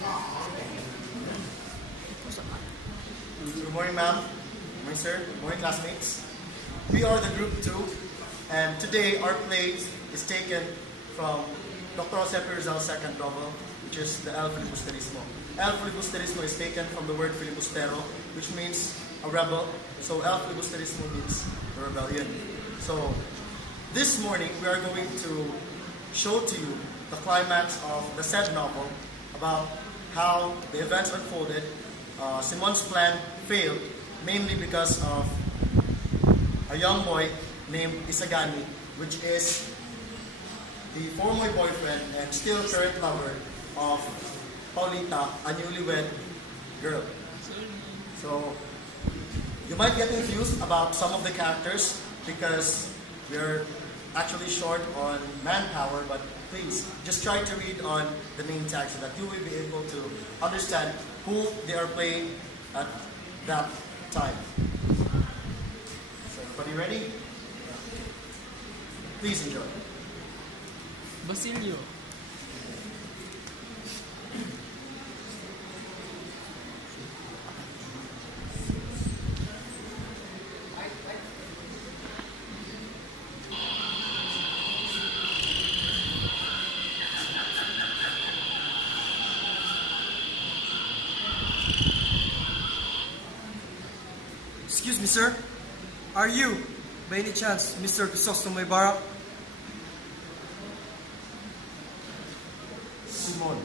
Good morning, ma'am. Good morning, sir. Good morning, classmates. We are the group 2, and today our play is taken from Dr. Jose Rizal's second novel, which is the El Filibusterismo. El Filibusterismo is taken from the word filibustero, which means a rebel. So El Filibusterismo means the rebellion. So this morning we are going to show to you the climax of the said novel about how the events unfolded. Simon's plan failed mainly because of a young boy named Isagani, which is the former boyfriend and still current lover of Paulita, a newlywed girl. So you might get confused about some of the characters because we're actually short on manpower, but please just try to read on the name tag so that you will be able to understand who they are playing at that time. So everybody ready? Please enjoy. Basilio. Excuse me, sir. Are you, by any chance, Mr. Crisostomo Ibarra? Simon.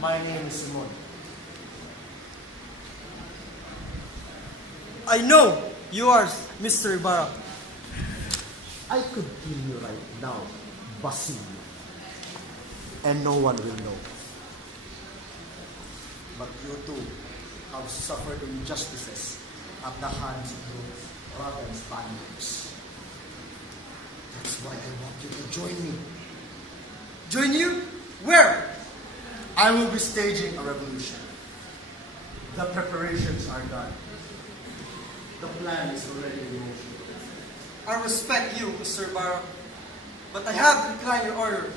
My name is Simon. I know you are Mr. Ibarra. I could kill you right now, Basilio. And no one will know. But you too have suffered injustices at the hands of those rotten Spaniards. That's why I want you to join me. Join you? Where? I will be staging a revolution. The preparations are done. The plan is already in motion. I respect you, Mr. Ibarra, but I have declined your order.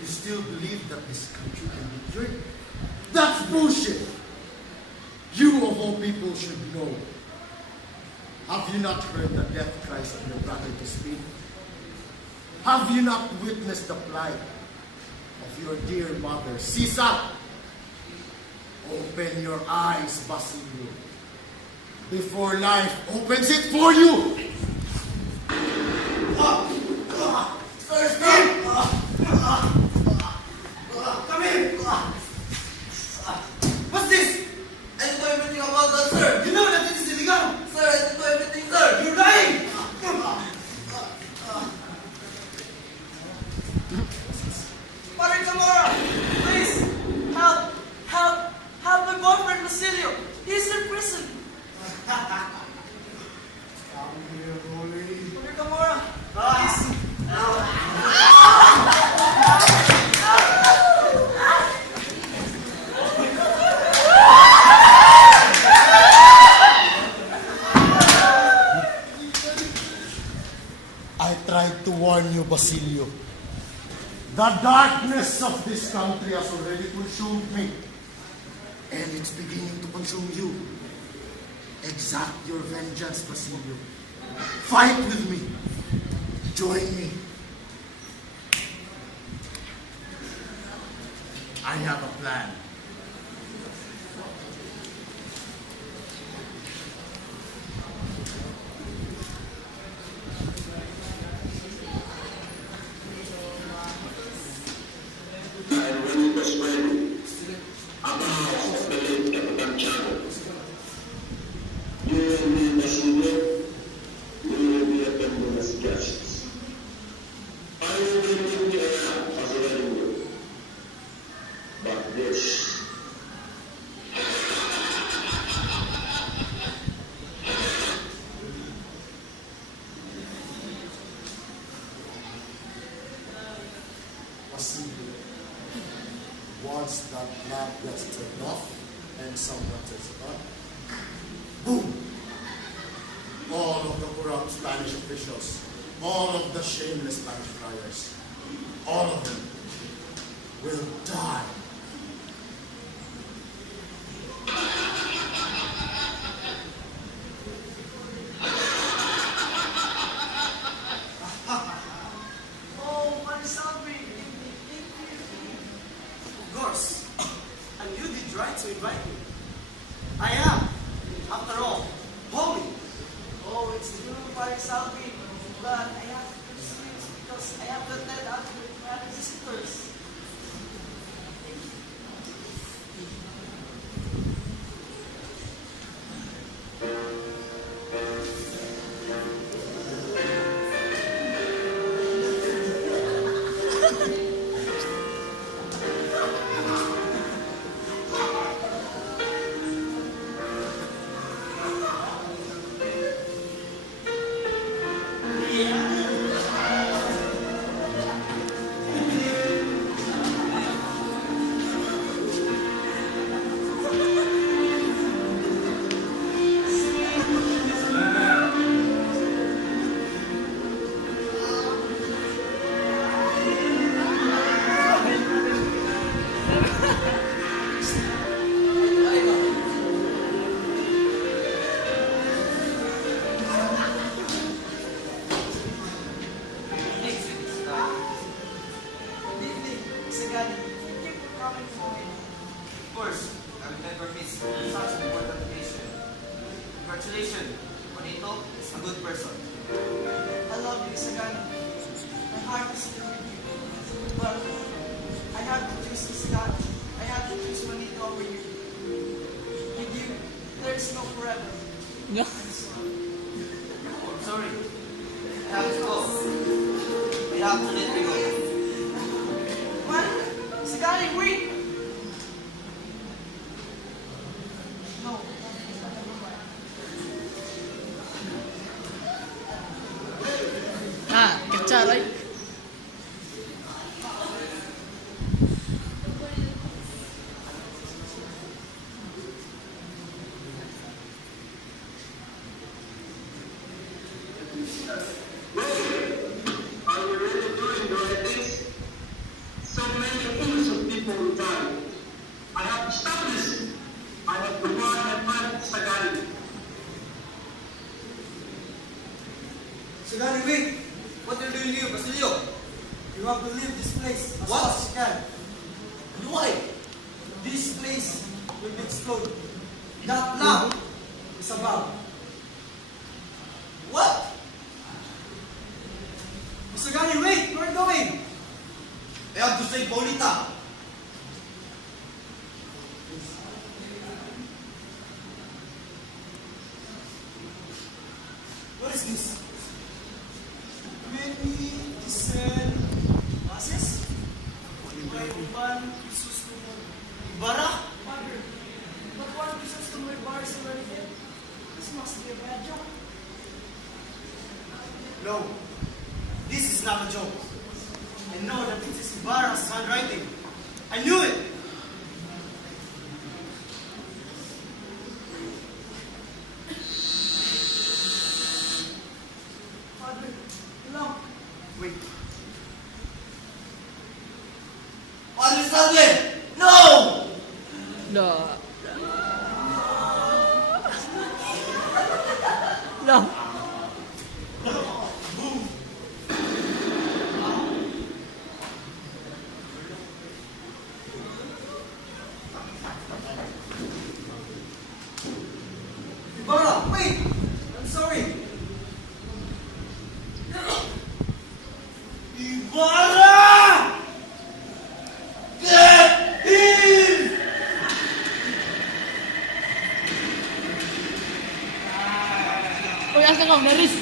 You still believe that this country can be cured? That's bullshit! You of all people should know. Have you not heard the death cries of your brother to speak? Have you not witnessed the plight of your dear mother, Sisa? Open your eyes, Basilio, before life opens it for you! Come in! What's this? I didn't know everything about that, sir. You know that it is illegal! Sir, I didn't know everything, sir. You're lying! Father Zamora, please, help my boyfriend Basilio. He's in prison. Father Zamora, please. I tried to warn you, Basilio. The darkness of this country has already consumed me. And it's beginning to consume you. Exact your vengeance, Basilio. Fight with me. Join me. I have a plan. Basilio, once that lamp gets turned off and someone turns it on, boom! All of the corrupt Spanish officials, all of the shameless Spanish friars, all of them will die. Oh, Marisalvi! Of course. And you did right to invite me. I am, after all, holy. Oh, it's true, Marisalvi. But I have to refuse because I have to attend out with my visitors. Of course, I will never miss such an important occasion. Congratulations, Juanito is a good person. I love you, Sagani. My heart is still with you. But I have to choose Isagani. I have to choose Manito over you. With you, there is no forever. I'm sorry. I have to go. I have to let you go. What? Sagani, wait! No. Ah, kecaray. Are we really doing the right thing? So many innocent people will die. I have to stop this. I have to warn my friend Sagani. Sagani, wait! What are you doing here, Basilio? You have to leave this place as What? fast as you can. Why? This place will explode. That lamp is about. What? Sagani, wait! Where are you going? I have to save Paulita. What is this? Many descend buses? May 1 pesos to Ibarra? Mother, but 1 pesos to my bar is already dead. This must be a bad joke. No, this is not a joke. I know that it is Ibarra's handwriting. I knew it! Father, long. Wait, Padre Salve! No! No. No. Ibarra, wait! I'm sorry. Ibarra! Get him! Uy, asa ka, Maris?